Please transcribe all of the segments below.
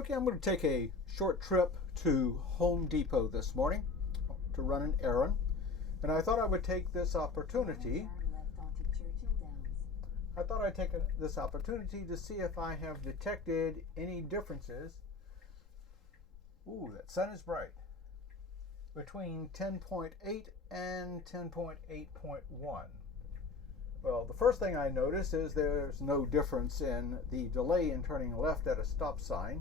Okay, I'm going to take a short trip to Home Depot this morning to run an errand. And I thought I would take this opportunity. This opportunity to see if I have detected any differences. Ooh, that sun is bright. Between 10.8 and 10.8.1. Well, the first thing I notice is there's no difference in the delay in turning left at a stop sign.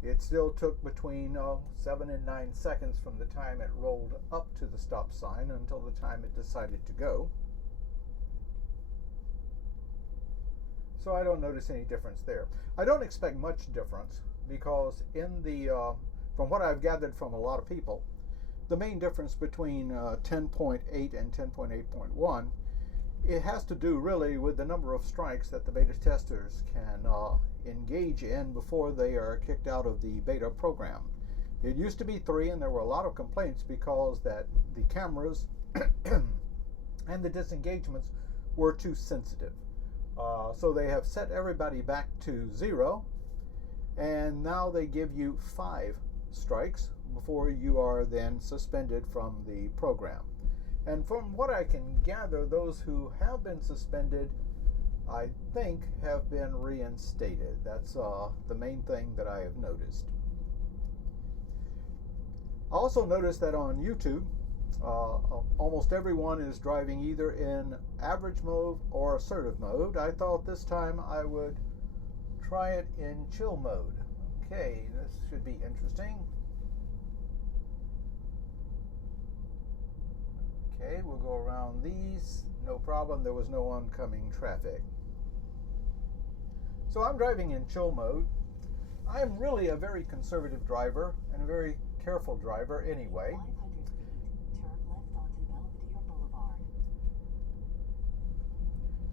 It still took between 7 and 9 seconds from the time it rolled up to the stop sign until the time it decided to go. So I don't notice any difference there. I don't expect much difference because from what I've gathered from a lot of people, the main difference between 10.8 and 10.8.1, it has to do really with the number of strikes that the beta testers can engage in before they are kicked out of the beta program. It used to be 3, and there were a lot of complaints because that the cameras and the disengagements were too sensitive. So they have set everybody back to 0, and now they give you 5 strikes before you are then suspended from the program. And from what I can gather, those who have been suspended, I think, have been reinstated. That's the main thing that I have noticed. I also noticed that on YouTube, almost everyone is driving either in average mode or assertive mode. I thought this time I would try it in chill mode. Okay, this should be interesting. Okay, we'll go around these. No problem, there was no oncoming traffic. So I'm driving in chill mode. I'm really a very conservative driver and a very careful driver anyway. 500 feet, turn left onto Belvedere Boulevard.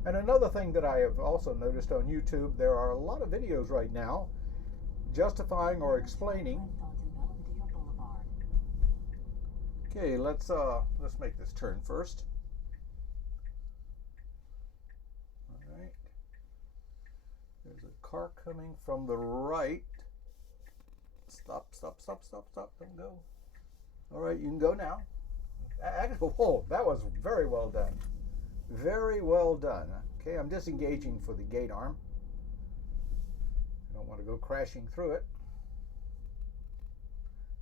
And another thing that I have also noticed on YouTube, there are a lot of videos right now justifying or explaining. Okay, let's make this turn first. All right. There's a car coming from the right. Stop, stop, stop, stop, stop. Don't go. All right, you can go now. Whoa, that was very well done. Very well done. Okay, I'm disengaging for the gate arm. I don't want to go crashing through it.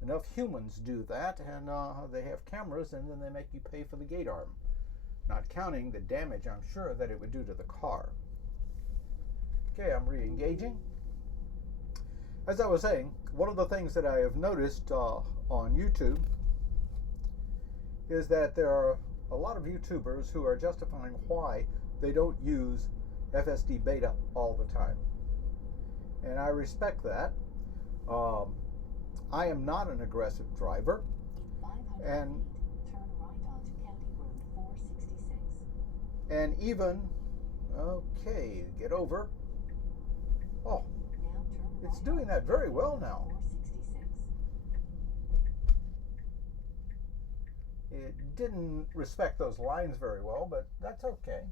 Enough humans do that, and they have cameras, and then they make you pay for the gate arm. Not counting the damage I'm sure that it would do to the car. Okay, I'm re-engaging. As I was saying, one of the things that I have noticed on YouTube is that there are a lot of YouTubers who are justifying why they don't use FSD beta all the time. And I respect that. I am not an aggressive driver. And turn right onto County Road 466. And even, okay, get over. Oh, Now turn it's right doing that onto very County well Road now. 466. It didn't respect those lines very well, but that's okay.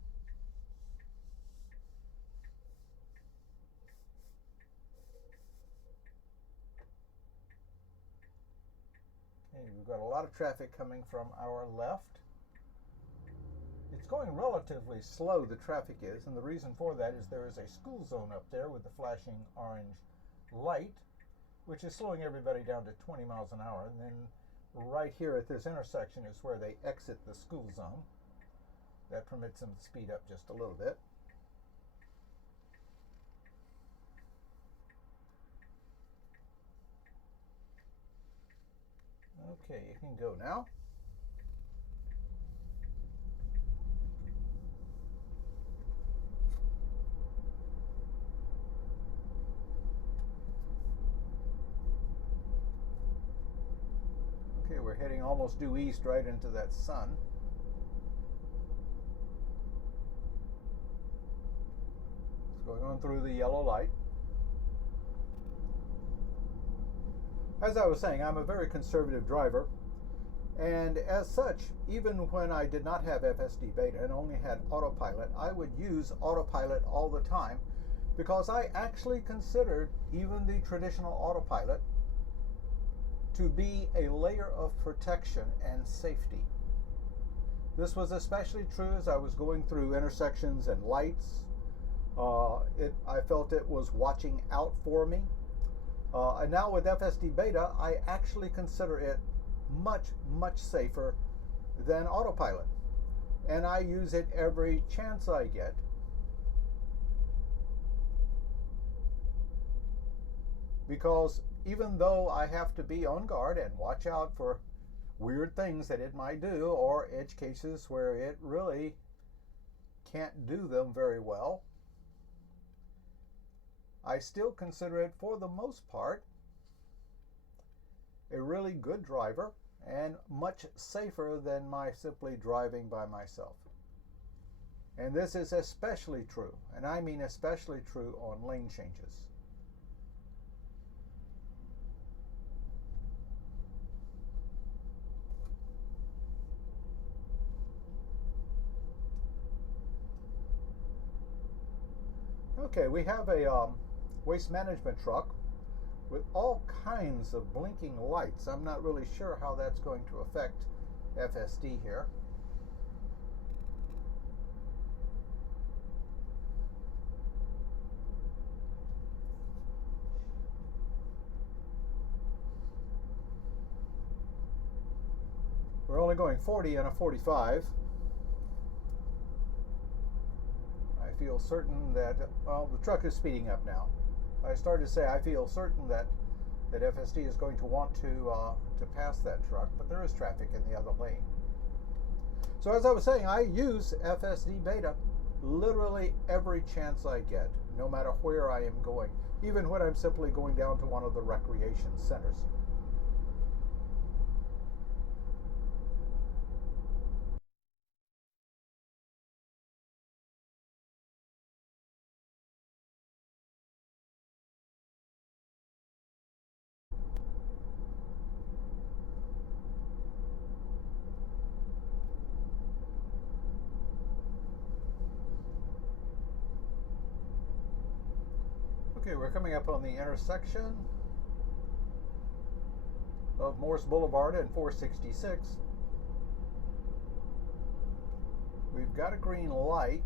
Okay, we've got a lot of traffic coming from our left. It's going relatively slow, the traffic is, and the reason for that is there is a school zone up there with the flashing orange light, which is slowing everybody down to 20 miles an hour. And then right here at this intersection is where they exit the school zone. That permits them to speed up just a little bit. Okay, you can go now. Okay, we're heading almost due east right into that sun. It's going on through the yellow light. As I was saying, I'm a very conservative driver, and as such, even when I did not have FSD beta and only had autopilot, I would use autopilot all the time because I actually considered even the traditional autopilot to be a layer of protection and safety. This was especially true as I was going through intersections and lights. I felt it was watching out for me. And now with FSD Beta, I actually consider it much, much safer than autopilot. And I use it every chance I get. Because even though I have to be on guard and watch out for weird things that it might do, or edge cases where it really can't do them very well, I still consider it, for the most part, a really good driver and much safer than my simply driving by myself. And this is especially true, and I mean especially true on lane changes. Okay, we have a waste management truck with all kinds of blinking lights. I'm not really sure how that's going to affect FSD here. We're only going 40 and a 45. I feel certain that, well, the truck is speeding up now. I started to say I feel certain that FSD is going to want to pass that truck, but there is traffic in the other lane. So as I was saying, I use FSD Beta literally every chance I get, no matter where I am going, even when I'm simply going down to one of the recreation centers. Okay, we're coming up on the intersection of Morse Boulevard and 466. We've got a green light.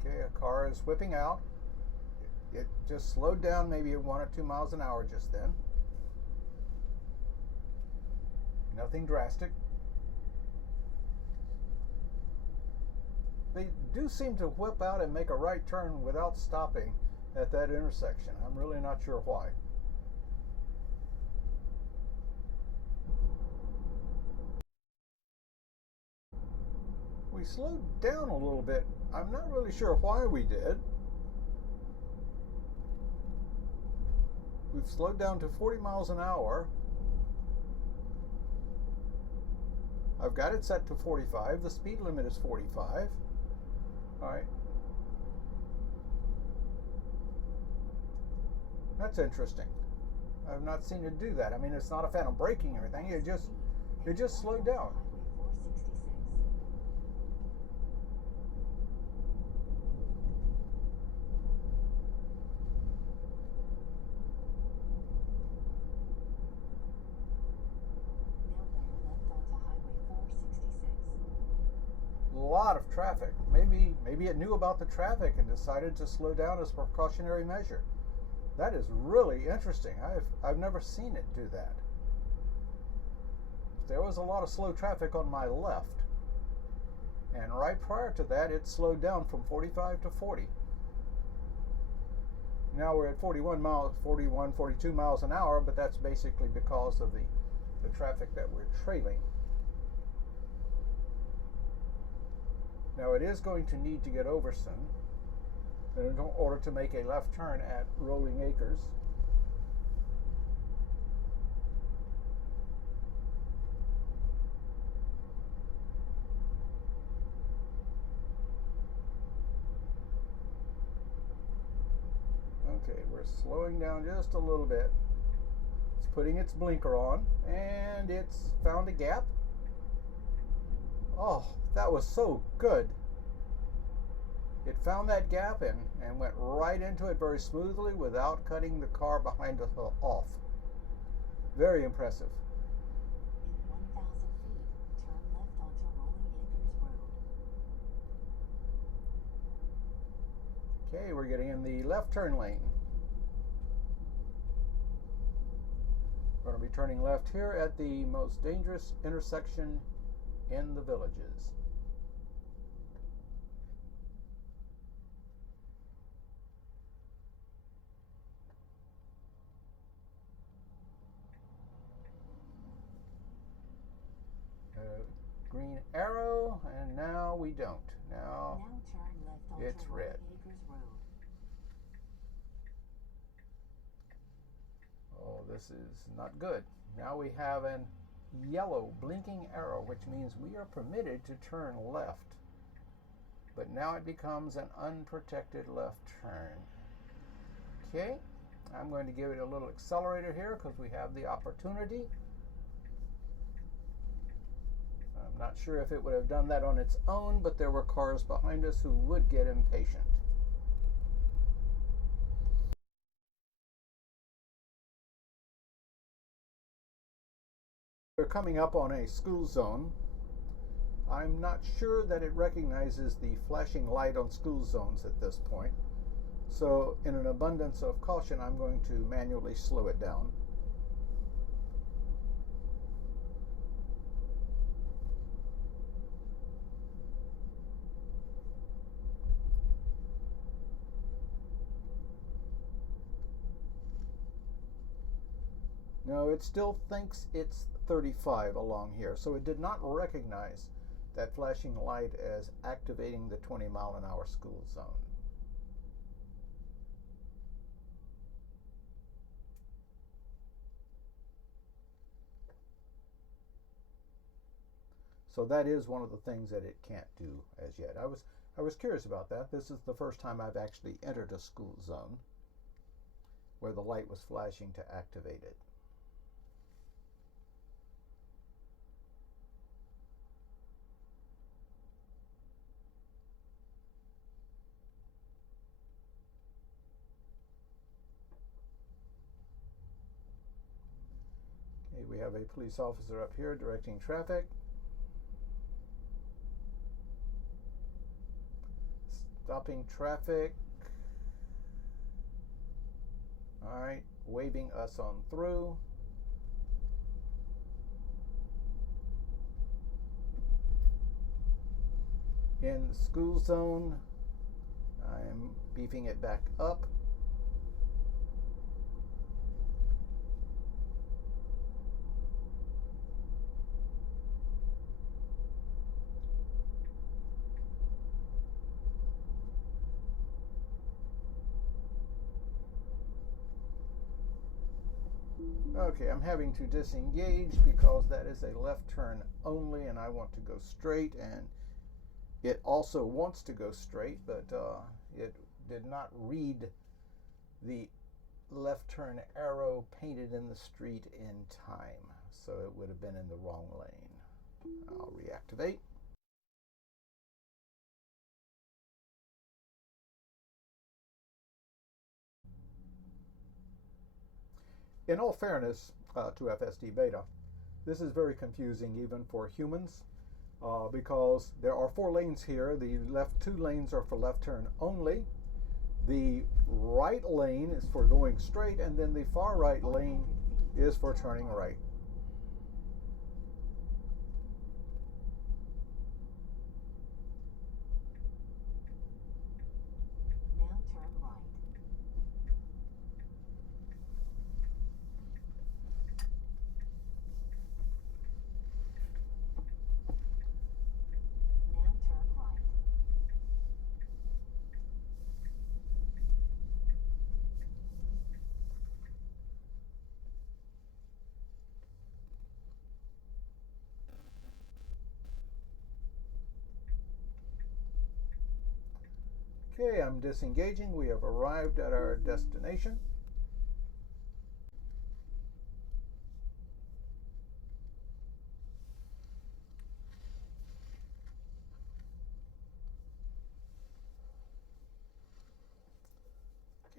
Okay, a car is whipping out. It just slowed down maybe 1 or 2 miles an hour just then. Nothing drastic. They do seem to whip out and make a right turn without stopping at that intersection. I'm really not sure why. We slowed down a little bit. I'm not really sure why we did. We've slowed down to 40 miles an hour. I've got it set to 45. The speed limit is 45. All right. That's interesting. I've not seen it do that. I mean, it's not a phantom braking or anything. It just slowed down. A lot of traffic. Maybe it knew about the traffic and decided to slow down as a precautionary measure. That is really interesting. I've never seen it do that. There was a lot of slow traffic on my left, and right prior to that it slowed down from 45 to 40. Now we're at 41, 42 miles an hour, but that's basically because of the traffic that we're trailing. Now it is going to need to get over soon in order to make a left turn at Rolling Acres. Okay, we're slowing down just a little bit. putting its blinker on, and it's found a gap. Oh, that was so good. It found that gap and went right into it very smoothly without cutting the car behind us off. Very impressive. In 1,000 feet, turn left onto Rolling Acres Road. Okay, we're getting in the left turn lane. We're going to be turning left here at the most dangerous intersection in the Villages. Green arrow, and now we don't. Now turn left onto it's red. Rolling Acres Road. Oh, this is not good. Now we have an yellow blinking arrow, which means we are permitted to turn left. But now it becomes an unprotected left turn. Okay, I'm going to give it a little accelerator here because we have the opportunity. I'm not sure if it would have done that on its own, but there were cars behind us who would get impatient. We're coming up on a school zone. I'm not sure that it recognizes the flashing light on school zones at this point. So in an abundance of caution, I'm going to manually slow it down. No, it still thinks it's 35 along here, so it did not recognize that flashing light as activating the 20-mile-an-hour school zone. So that is one of the things that it can't do as yet. I was curious about that. This is the first time I've actually entered a school zone where the light was flashing to activate it. Okay, we have a police officer up here directing traffic. Stopping traffic. All right, waving us on through. In the school zone, I'm beefing it back up. Okay, I'm having to disengage because that is a left turn only and I want to go straight, and it also wants to go straight, but it did not read the left turn arrow painted in the street in time, so it would have been in the wrong lane. I'll reactivate. In all fairness to FSD Beta, this is very confusing even for humans because there are 4 lanes here. The left 2 lanes are for left turn only. The right lane is for going straight, and then the far right lane is for turning right. Now turn right. Now turn right. Okay, I'm disengaging. We have arrived at our destination.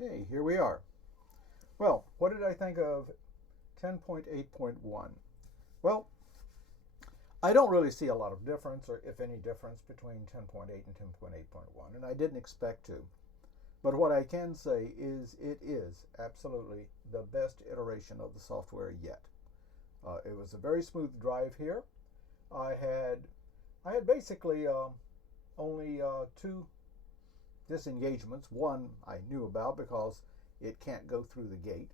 Okay, here we are. Well, what did I think of 10.8.1? Well, I don't really see a lot of difference, or if any difference, between 10.8 and 10.8.1, and I didn't expect to. But what I can say is it is absolutely the best iteration of the software yet. It was a very smooth drive here. I had basically only two disengagements. One I knew about because it can't go through the gate.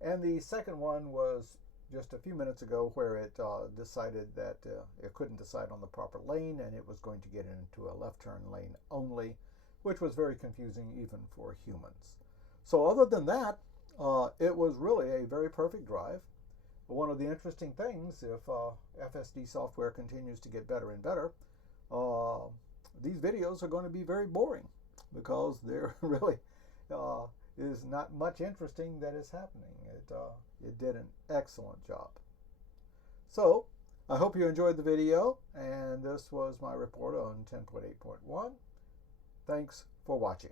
And the second one was just a few minutes ago, where it decided that it couldn't decide on the proper lane and it was going to get into a left turn lane only, which was very confusing even for humans. So other than that, it was really a very perfect drive. One of the interesting things, if FSD software continues to get better and better, these videos are going to be very boring, because there really is not much interesting that is happening. It did an excellent job. So I hope you enjoyed the video, and this was my report on 10.8.1. Thanks for watching.